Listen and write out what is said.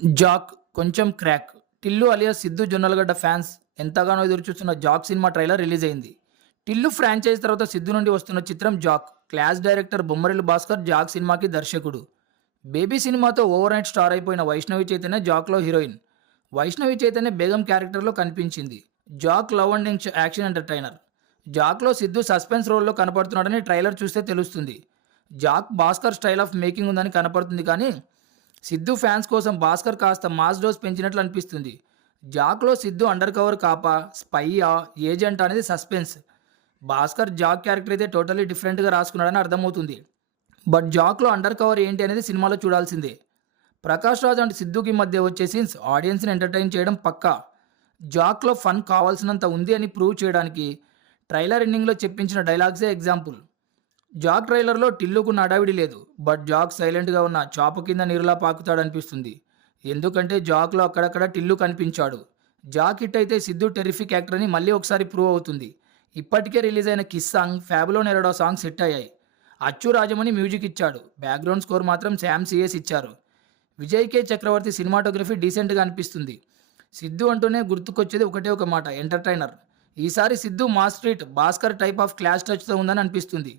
Jack కొంచెం crack. Tillu alias Siddhu Jonnalagadda fans ఎంతగానో ఎదురుచూస్తున్న జాక్ సినిమా ట్రైలర్ రిలీజ్ అయింది. టిల్లు ఫ్రాంచైజ్ తర్వాత సిద్ధు నుండి వస్తున్న చిత్రం Jack. Class director Bommarillu Bhaskar Jack సినిమాకి దర్శకుడు. బేబీ సినిమాతో ఓవర్ నైట్ స్టార్ అయిపోయిన వైష్ణవి చైతన్య జాక్లో హీరోయిన్. వైష్ణవి చైతన్య బేగం క్యారెక్టర్లో కనిపించింది. Jack love and action entertainer. జాక్లో సిద్ధు సస్పెన్స్ రోల్లో కనపడుతున్నాడని ట్రైలర్ చూస్తే తెలుస్తుంది. Jack Bhaskar style of making ఉందని కనపడుతుంది, కానీ సిద్ధు ఫ్యాన్స్ కోసం భాస్కర్ కాస్త మాస్ డోస్ పెంచినట్లు అనిపిస్తుంది. జాక్లో సిద్ధు అండర్ కవర్ కాపా, స్పైయా, ఏజెంట్ అనేది సస్పెన్స్. భాస్కర్ జాక్ క్యారెక్టర్ అయితే టోటలీ డిఫరెంట్గా రాసుకున్నాడని అర్థమవుతుంది. బట్ జాక్లో అండర్ కవర్ ఏంటి అనేది సినిమాలో చూడాల్సిందే. ప్రకాష్ రాజ్ అండ్ సిద్ధుకి మధ్య వచ్చే సీన్స్ ఆడియన్స్ని ఎంటర్టైన్ చేయడం పక్కా. జాక్లో ఫన్ కావాల్సినంత ఉంది అని ప్రూవ్ చేయడానికి ట్రైలర్ ఎండింగ్లో చెప్పించిన డైలాగ్సే ఎగ్జాంపుల్. జాక్ ట్రైలర్లో టిల్లుకున్న అడావిడి లేదు, బట్ జాక్ సైలెంట్గా ఉన్న చాప కింద నీరులా పాకుతాడనిపిస్తుంది. ఎందుకంటే జాక్లో అక్కడక్కడ టిల్లు కనిపించాడు. జాక్ హిట్ అయితే సిద్ధు టెరిఫిక్ యాక్టర్ అని మళ్ళీ ఒకసారి ప్రూవ్ అవుతుంది. ఇప్పటికే రిలీజ్ అయిన కిస్ సాంగ్, ఫ్యాబులో నెరడో సాంగ్స్ హిట్ అయ్యాయి. అచ్చు రాజమణి మ్యూజిక్ ఇచ్చాడు. బ్యాక్గ్రౌండ్ స్కోర్ మాత్రం శామ్ సిఎస్ ఇచ్చారు. విజయ్ కే చక్రవర్తి సినిమాటోగ్రఫీ డీసెంట్గా అనిపిస్తుంది. సిద్ధు అంటూనే గుర్తుకొచ్చేది ఒకటే ఒక మాట, ఎంటర్టైనర్. ఈసారి Siddhu mass street Bhaskar type of class టచ్తో ఉందని అనిపిస్తుంది.